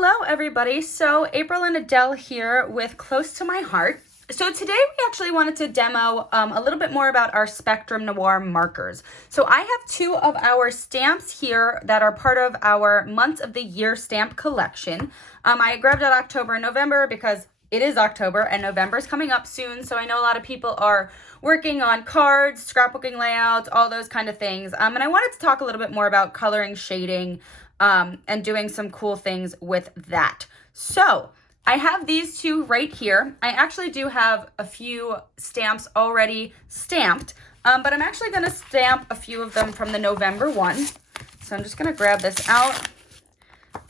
Hello everybody, so April and Adele here with Close to My Heart. So today we actually wanted to demo a little bit more about our Spectrum Noir markers. So I have two of our stamps here that are part of our months of the year stamp collection. I grabbed out October and November because it is October and November is coming up soon. So I know a lot of people are working on cards, scrapbooking layouts, all those kind of things. And I wanted to talk a little bit more about coloring, shading, and doing some cool things with that. So I have these two right here. I actually do have a few stamps already stamped, but I'm actually going to stamp a few of them from the November one. So I'm just going to grab this out,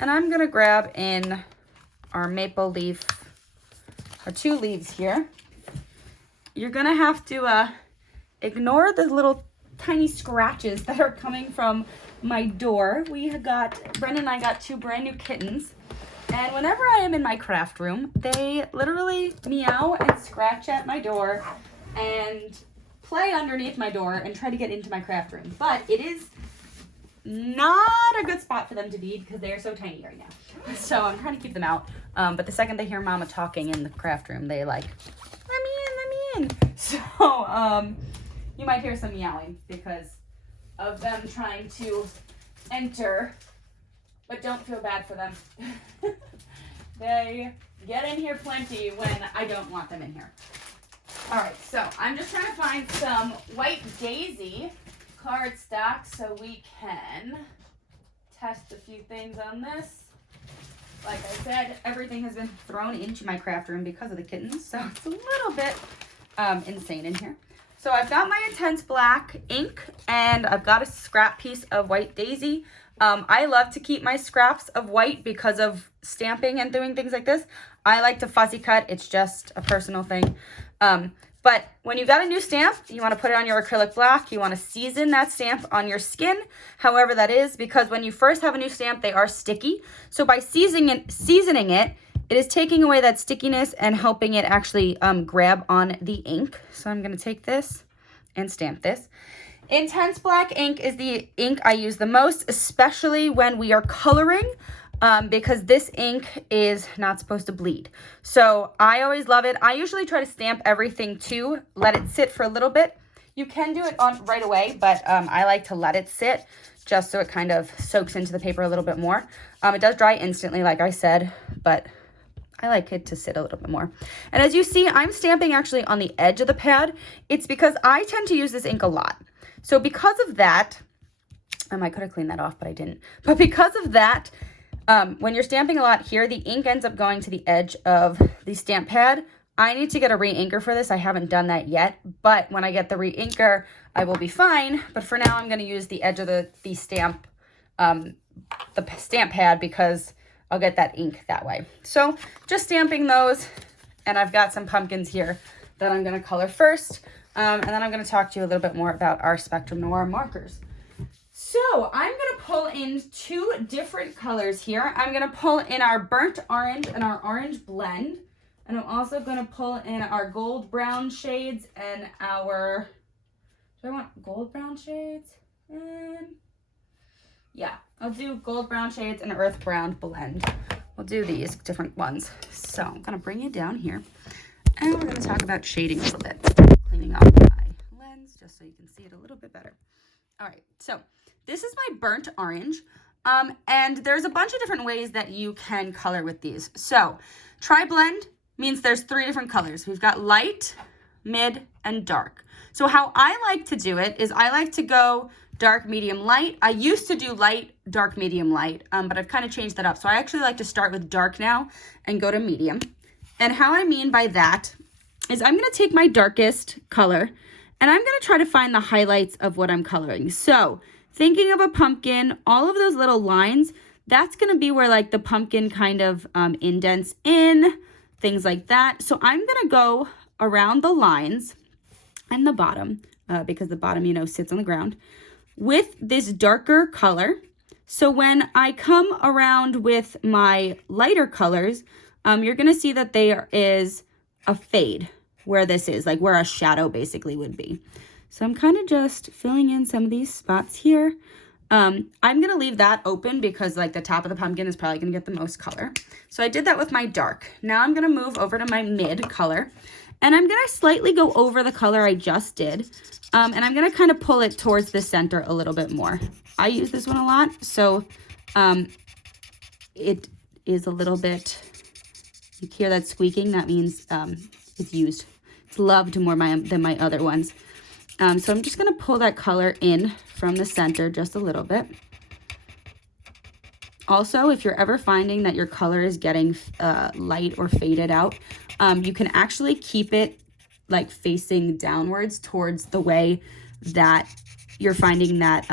and I'm going to grab in our maple leaf, our two leaves here. You're going to have to ignore the little tiny scratches that are coming from my door. Brendan and I got two brand new kittens, and whenever I am in my craft room, they literally meow and scratch at my door and play underneath my door and try to get into my craft room. But it is not a good spot for them to be because they are so tiny right now. So I'm trying to keep them out. But the second they hear Mama talking in the craft room, they like, let me in. So you might hear some meowing because of them trying to enter, but don't feel bad for them. They get in here plenty when I don't want them in here. All right, so I'm just trying to find some white daisy cardstock so we can test a few things on this. Like I said, everything has been thrown into my craft room because of the kittens, so it's a little bit insane in here. So I've got my intense black ink, and I've got a scrap piece of white daisy. I love to keep my scraps of white because of stamping and doing things like this. I like to fussy cut. It's just a personal thing. But when you got a new stamp, you want to put it on your acrylic block. You want to season that stamp on your skin, however that is, because when you first have a new stamp, they are sticky. So by seasoning it, it is taking away that stickiness and helping it actually grab on the ink. So I'm going to take this and stamp this. Intense black ink is the ink I use the most, especially when we are coloring, because this ink is not supposed to bleed. So I always love it. I usually try to stamp everything too, let it sit for a little bit. You can do it on right away, but I like to let it sit just so it kind of soaks into the paper a little bit more. It does dry instantly, like I said, but I like it to sit a little bit more. And as you see, I'm stamping actually on the edge of the pad. It's because I tend to use this ink a lot. So because of that, I could have cleaned that off, but I didn't. But because of that, when you're stamping a lot here, the ink ends up going to the edge of the stamp pad. I need to get a re-inker for this. I haven't done that yet, but when I get the re-inker, I will be fine. But for now, I'm going to use the edge of the stamp pad because I'll get that ink that way. So just stamping those, and I've got some pumpkins here that I'm going to color first, and then I'm going to talk to you a little bit more about our Spectrum Noir markers. So I'm going to pull in two different colors here. I'm going to pull in our burnt orange and our orange blend, and I'm also going to pull in our gold brown shades and our, do I want gold brown shades? Yeah, I'll do gold brown shades and earth brown blend. We'll do these different ones. So I'm going to bring you down here, and we're going to talk about shading a little bit. Cleaning off my lens just so you can see it a little bit better. All right, so this is my burnt orange, and there's a bunch of different ways that you can color with these. So tri-blend means there's three different colors. We've got light, mid, and dark. So how I like to do it is I like to go dark, medium, light. I used to do light, dark, medium, light, but I've kind of changed that up. So I actually like to start with dark now and go to medium. And how I mean by that is I'm going to take my darkest color and I'm going to try to find the highlights of what I'm coloring. So thinking of a pumpkin, all of those little lines, that's going to be where like the pumpkin kind of indents in, things like that. So I'm going to go around the lines and the bottom, because the bottom, you know, sits on the ground, with this darker color. So when I come around with my lighter colors, you're going to see that there is a fade where this is, like where a shadow basically would be. So I'm kind of just filling in some of these spots here. I'm going to leave that open because like the top of the pumpkin is probably going to get the most color. So I did that with my dark. Now I'm going to move over to my mid color, and I'm going to slightly go over the color I just did. And I'm going to kind of pull it towards the center a little bit more. I use this one a lot, so it is a little bit, you hear that squeaking? That means it's used. It's loved more than my other ones. So I'm just going to pull that color in from the center just a little bit. Also, if you're ever finding that your color is getting light or faded out, you can actually keep it like facing downwards towards the way that you're finding that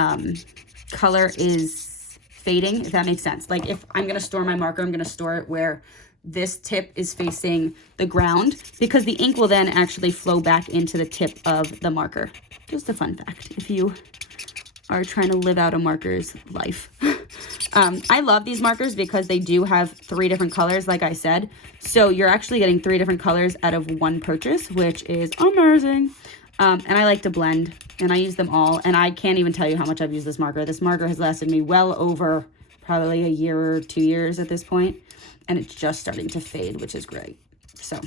color is fading, if that makes sense. Like if I'm going to store my marker, I'm going to store it where this tip is facing the ground, because the ink will then actually flow back into the tip of the marker. Just a fun fact if you are trying to live out a marker's life. I love these markers because they do have 3 different colors, like I said. So you're actually getting 3 different colors out of one purchase, which is amazing. And I like to blend, and I use them all. And I can't even tell you how much I've used this marker. This marker has lasted me well over probably a year or 2 years at this point. And it's just starting to fade, which is great. So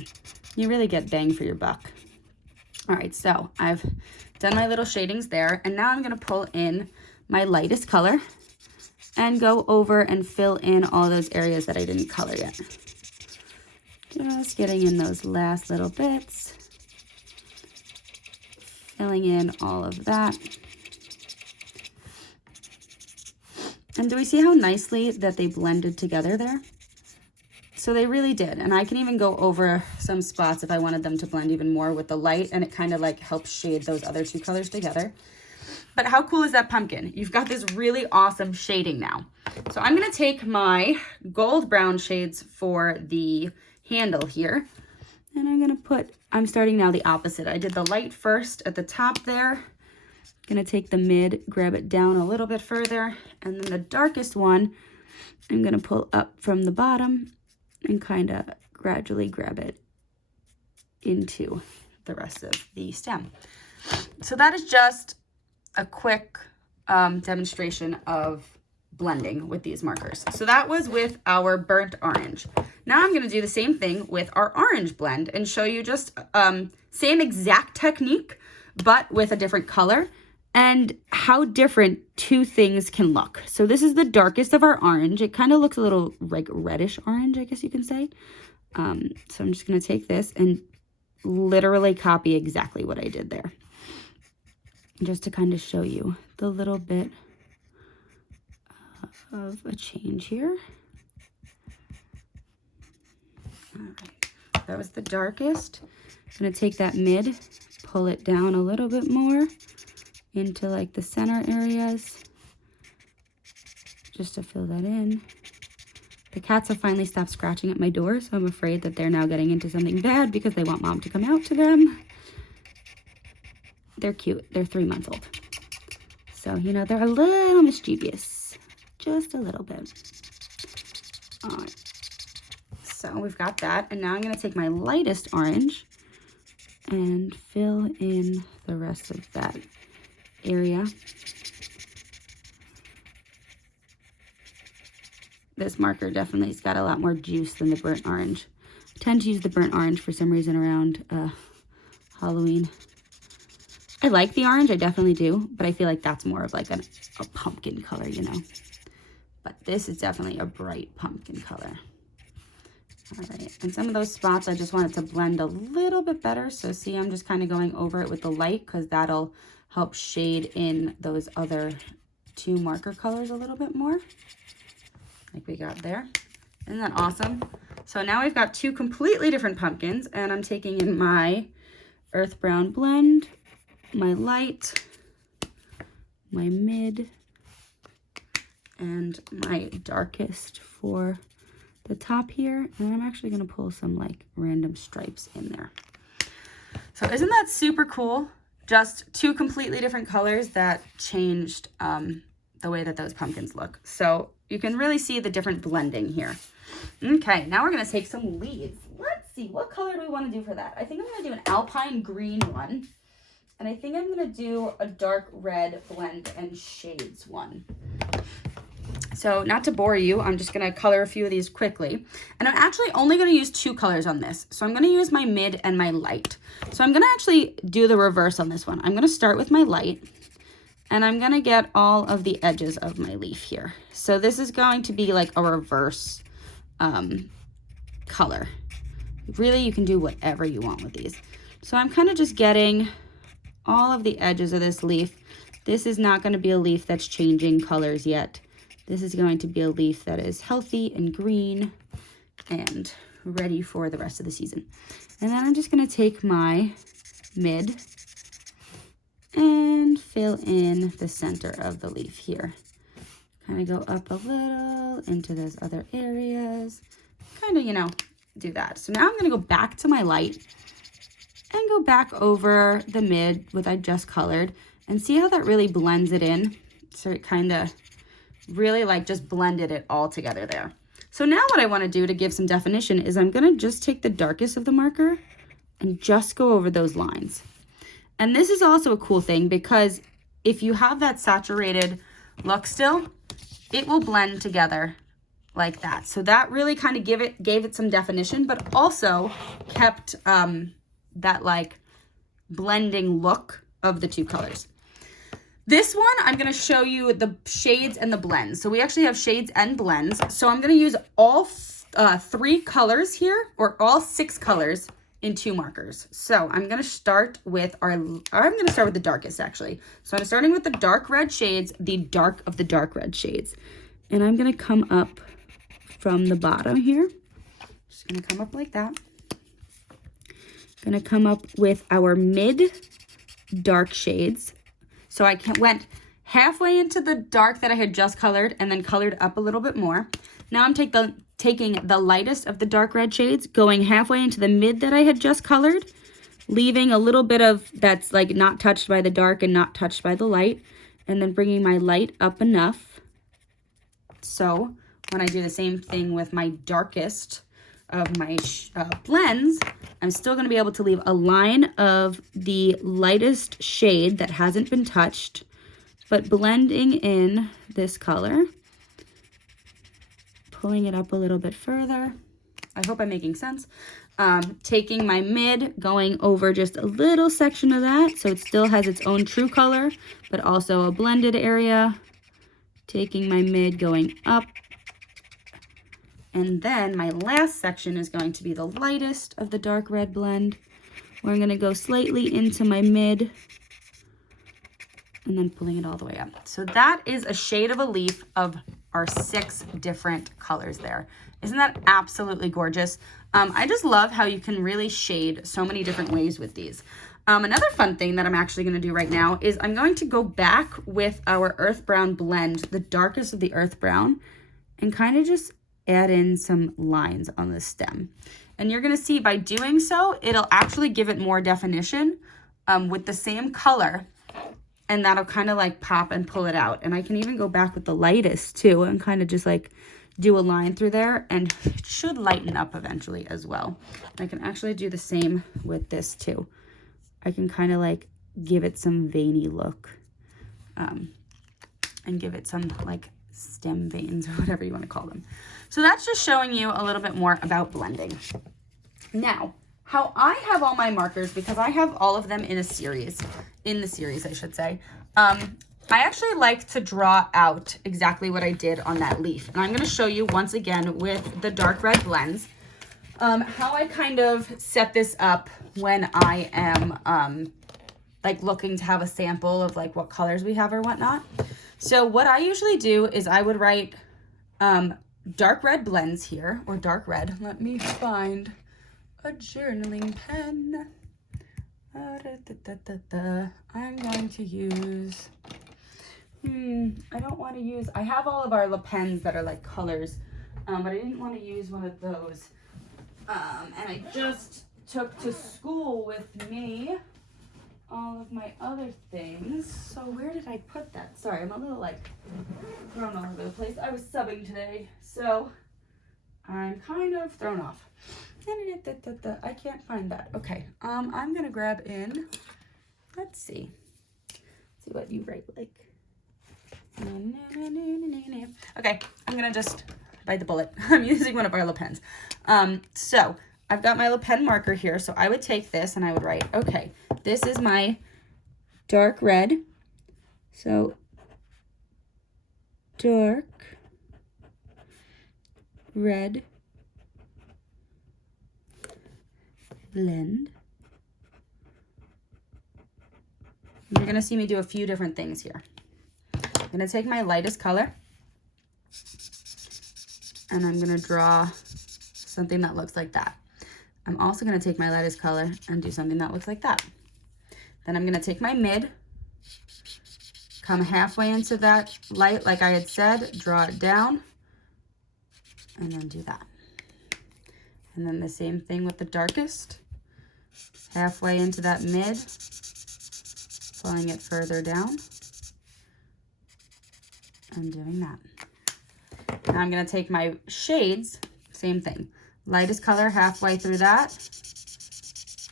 you really get bang for your buck. All right, so I've done my little shadings there. And now I'm going to pull in my lightest color and go over and fill in all those areas that I didn't color yet. Just getting in those last little bits. Filling in all of that. And do we see how nicely that they blended together there? So they really did. And I can even go over some spots if I wanted them to blend even more with the light, and it kind of like helps shade those other 2 colors together. But how cool is that pumpkin? You've got this really awesome shading now. So I'm going to take my gold brown shades for the handle here, and I'm going to put, I'm starting now the opposite. I did the light first at the top there. Going to take the mid, grab it down a little bit further, and then the darkest one, I'm going to pull up from the bottom and kind of gradually grab it into the rest of the stem. So that is just a quick demonstration of blending with these markers. So that was with our burnt orange. Now I'm going to do the same thing with our orange blend and show you just same exact technique, but with a different color, and how different 2 things can look. So this is the darkest of our orange. It kind of looks a little like reddish orange, I guess you can say. So I'm just going to take this and literally copy exactly what I did there, just to kind of show you the little bit of a change here. All right, that was the darkest. I'm going to take that mid, pull it down a little bit more into like the center areas, just to fill that in. The cats have finally stopped scratching at my door, so I'm afraid that they're now getting into something bad because they want mom to come out to them. They're cute. They're 3 months old. So, you know, they're a little mischievous. Just a little bit. All right. So we've got that. And now I'm going to take my lightest orange and fill in the rest of that area. This marker definitely has got a lot more juice than the burnt orange. I tend to use the burnt orange for some reason around Halloween. I like the orange, I definitely do, but I feel like that's more of like a pumpkin color, you know. But this is definitely a bright pumpkin color. All right, and some of those spots I just wanted to blend a little bit better. So see, I'm just kind of going over it with the light because that'll help shade in those other 2 marker colors a little bit more, like we got there. Isn't that awesome? So now we've got 2 completely different pumpkins, and I'm taking in my earth brown blend, my light, my mid, and my darkest for the top here. And I'm actually going to pull some like random stripes in there. So isn't that super cool? Just 2 completely different colors that changed the way that those pumpkins look. So you can really see the different blending here. Okay, now we're going to take some leaves. Let's see, what color do we want to do for that? I think I'm going to do an alpine green one. And I think I'm going to do a dark red blend and shades one. So not to bore you, I'm just going to color a few of these quickly. And I'm actually only going to use 2 colors on this. So I'm going to use my mid and my light. So I'm going to actually do the reverse on this one. I'm going to start with my light. And I'm going to get all of the edges of my leaf here. So this is going to be like a reverse color. Really, you can do whatever you want with these. So I'm kind of just getting all of the edges of this leaf. This is not going to be a leaf that's changing colors yet. This is going to be a leaf that is healthy and green and ready for the rest of the season. And then I'm just going to take my mid and fill in the center of the leaf here. Kind of go up a little into those other areas. Kind of, you know, do that. So now I'm going to go back to my light and go back over the mid with I just colored and see how that really blends it in. So it kind of really like just blended it all together there. So now what I want to do to give some definition is I'm going to just take the darkest of the marker and just go over those lines. And this is also a cool thing because if you have that saturated look still, it will blend together like that. So that really kind of gave it some definition, but also kept that like blending look of the 2 colors. This one, I'm going to show you the shades and the blends. So we actually have shades and blends. So I'm going to use all 3 colors here, or all 6 colors in 2 markers. So I'm going to start with the darkest actually. So I'm starting with the dark red shades, the dark of the dark red shades. And I'm going to come up from the bottom here. Just going to come up like that. Going to come up with our mid dark shades. So I went halfway into the dark that I had just colored and then colored up a little bit more. Now I'm taking the lightest of the dark red shades, going halfway into the mid that I had just colored, leaving a little bit of that's like not touched by the dark and not touched by the light, and then bringing my light up enough. So when I do the same thing with my darkest of my blends, I'm still going to be able to leave a line of the lightest shade that hasn't been touched, but blending in this color, pulling it up a little bit further. I hope I'm making sense. Taking my mid, going over just a little section of that so it still has its own true color, but also a blended area. Taking my mid, going up. And then my last section is going to be the lightest of the dark red blend, where I'm going to go slightly into my mid and then pulling it all the way up. So that is a shade of a leaf of our 6 different colors there. Isn't that absolutely gorgeous? I just love how you can really shade so many different ways with these. Another fun thing that I'm actually going to do right now is I'm going to go back with our earth brown blend, the darkest of the earth brown, and kind of just add in some lines on the stem. And you're going to see by doing so, it'll actually give it more definition with the same color, and that'll kind of like pop and pull it out. And I can even go back with the lightest too and kind of just like do a line through there, and it should lighten up eventually as well. I can actually do the same with this too. I can kind of like give it some veiny look and give it some like stem veins or whatever you want to call them. So that's just showing you a little bit more about blending. Now, how I have all my markers, because I have all of them in the series, I should say, I actually like to draw out exactly what I did on that leaf. And I'm going to show you once again with the dark red blends, how I kind of set this up when I am like looking to have a sample of like what colors we have or whatnot. So what I usually do is I would write dark red blends here, or dark red. Let me find a journaling pen. I'm going to use, I don't want to use, I have all of our La pens that are like colors, but I didn't want to use one of those. And I just took to school with me all of my other things. So where did I put that? Sorry, I'm a little like thrown all over the place. I was subbing today, so I'm kind of thrown off. I can't find that. Okay, I'm gonna grab in Let's see. See what you write like. Okay, I'm gonna just bite the bullet. I'm using one of our little pens. So I've got my little pen marker here. So I would take this and I would write, okay, this is my dark red. So dark red blend. You're gonna see me do a few different things here. I'm gonna take my lightest color and I'm gonna draw something that looks like that. I'm also gonna take my lightest color and do something that looks like that. Then I'm gonna take my mid, come halfway into that light like I had said, draw it down, and then do that. And then the same thing with the darkest, halfway into that mid, pulling it further down, and doing that. Now I'm gonna take my shades, same thing. Lightest color halfway through that,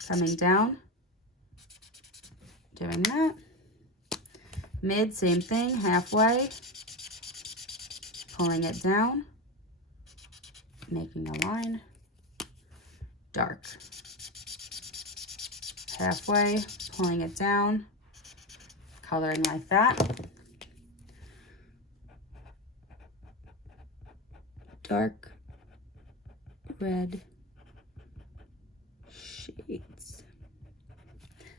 coming down, doing that. Mid, same thing, halfway, pulling it down, making a line. Dark, halfway, pulling it down, coloring like that. Dark red shades.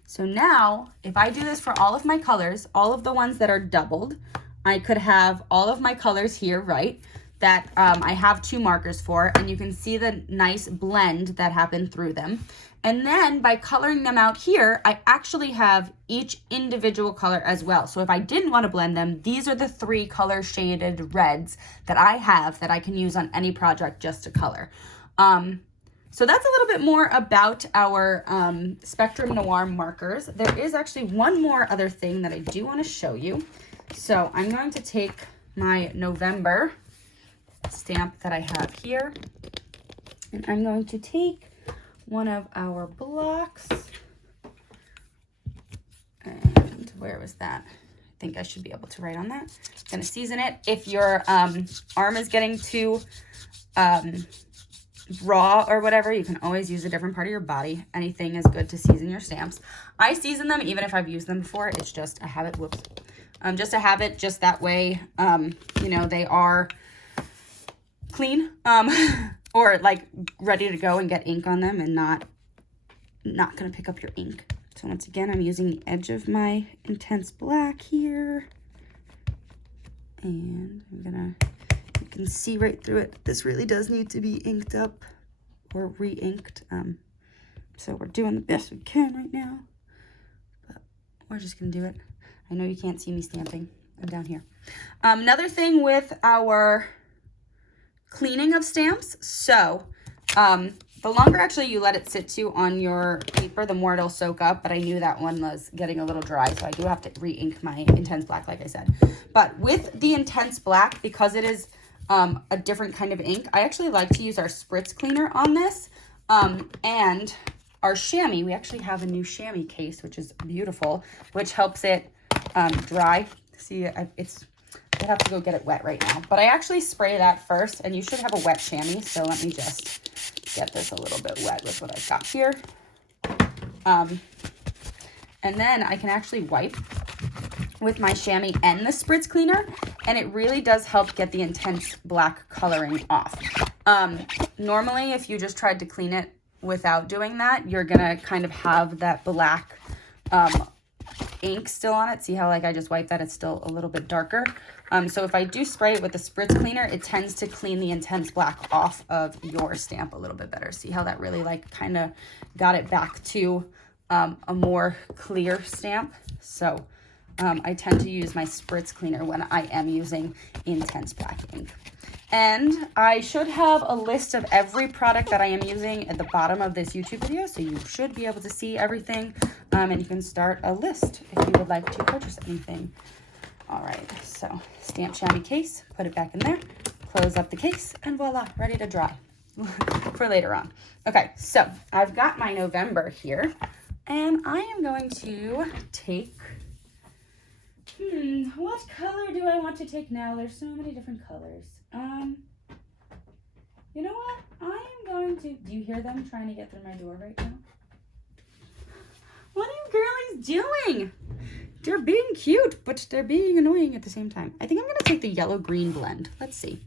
So now, if I do this for all of my colors, all of the ones that are doubled, I could have all of my colors here, right? That I have 2 markers for, and you can see the nice blend that happened through them. And then by coloring them out here, I actually have each individual color as well. So if I didn't want to blend them, these are the 3 color shaded reds that I have that I can use on any project just to color. So that's a little bit more about our Spectrum Noir markers. There is actually one more other thing that I do want to show you. So I'm going to take my November stamp that I have here, and I'm going to take one of our blocks, and where was that? I think I should be able to write on that. I'm going to season it. If your arm is getting too raw or whatever, you can always use a different part of your body. Anything is good to season your stamps. I season them even if I've used them before. It's just a habit. Whoops. Just a habit, just that way, you know, they are clean, or like ready to go and get ink on them and not gonna pick up your ink. So once again, I'm using the edge of my intense black here, and you can see right through it. This really does need to be inked up or re-inked. So we're doing the best we can right now, but we're just gonna do it. I know you can't see me stamping. I'm down here. Another thing with our cleaning of stamps. So the longer actually you let it sit to on your paper, the more it'll soak up. But I knew that one was getting a little dry, so I do have to re-ink my intense black, like I said. But with the intense black, because it is a different kind of ink, I actually like to use our spritz cleaner on this. And our chamois, we actually have a new chamois case, which is beautiful, which helps it dry. See, I'd have to go get it wet right now, but I actually spray that first, and you should have a wet chamois. So let me just get this a little bit wet with what I've got here. And then I can actually wipe with my chamois and the spritz cleaner, and it really does help get the intense black coloring off. Normally, if you just tried to clean it without doing that, you're gonna kind of have that black ink still on it. See how like I just wiped that, it's still a little bit darker. So if I do spray it with the spritz cleaner, it tends to clean the intense black off of your stamp a little bit better. See how that really like kind of got it back to a more clear stamp. So I tend to use my spritz cleaner when I am using intense black ink. And I should have a list of every product that I am using at the bottom of this YouTube video, so you should be able to see everything, and you can start a list if you would like to purchase anything. All right, so stamp chamois case, put it back in there, close up the case, and voila, ready to dry for later on. Okay, so I've got my November here, And I am going to take, what color do I want to take now? There's so many different colors. You know what? I am going to, do you hear them trying to get through my door right now? What are you girlies doing? They're being cute, but they're being annoying at the same time. I think I'm going to take the yellow-green blend. Let's see.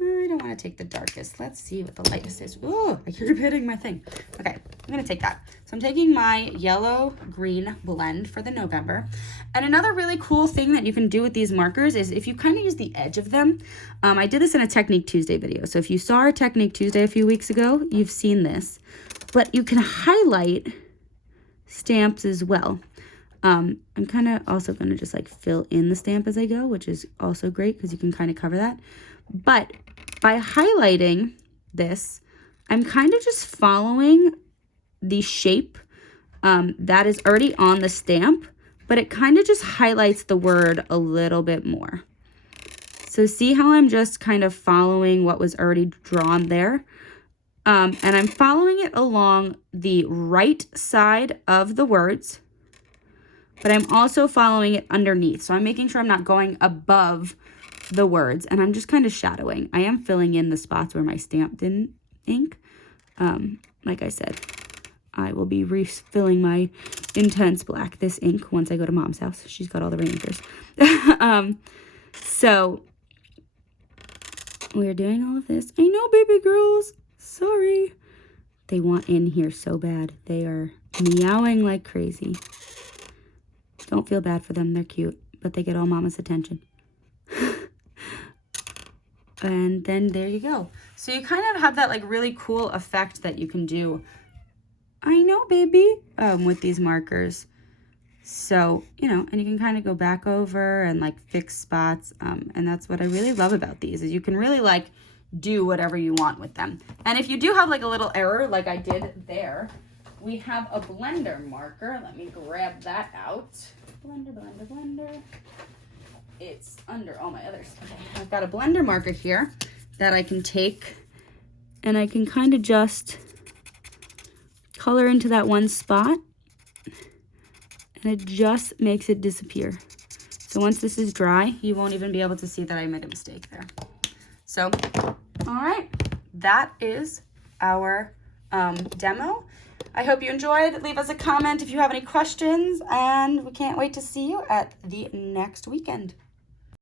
I don't want to take the darkest. Let's see what the lightest is. Oh, I keep hitting my thing. Okay, I'm going to take that. So I'm taking my yellow-green blend for the November. And another really cool thing that you can do with these markers is if you kind of use the edge of them. I did this in a Technique Tuesday video. So if you saw our Technique Tuesday a few weeks ago, you've seen this. But you can highlight stamps as well. I'm kind of also going to just like fill in the stamp as I go, which is also great because you can kind of cover that. But by highlighting this, I'm kind of just following the shape that is already on the stamp, but it kind of just highlights the word a little bit more. So see how I'm just kind of following what was already drawn there? And I'm following it along the right side of the words, but I'm also following it underneath. So I'm making sure I'm not going above the words, and I'm just kind of shadowing. I am filling in the spots where my stamp didn't ink. Like I said, I will be refilling my intense black, this ink, once I go to Mom's house. She's got all the reinkers. So we're doing all of this. I know, baby girls. Sorry. They want in here so bad. They are meowing like crazy. Don't feel bad for them. They're cute, but they get all Mama's attention. And then there you go. So you kind of have that like really cool effect that you can do. I know, baby, with these markers. So, you know, and you can kind of go back over and like fix spots. And that's what I really love about these is you can really like do whatever you want with them. And if you do have like a little error like I did there, we have a blender marker. Let me grab that out. Blender, blender, blender. It's under all my others. Okay, I've got a blender marker here that I can take and I can kind of just color into that one spot and it just makes it disappear. So once this is dry, you won't even be able to see that I made a mistake there. So, all right, that is our demo. I hope you enjoyed. Leave us a comment if you have any questions, and we can't wait to see you at the next weekend.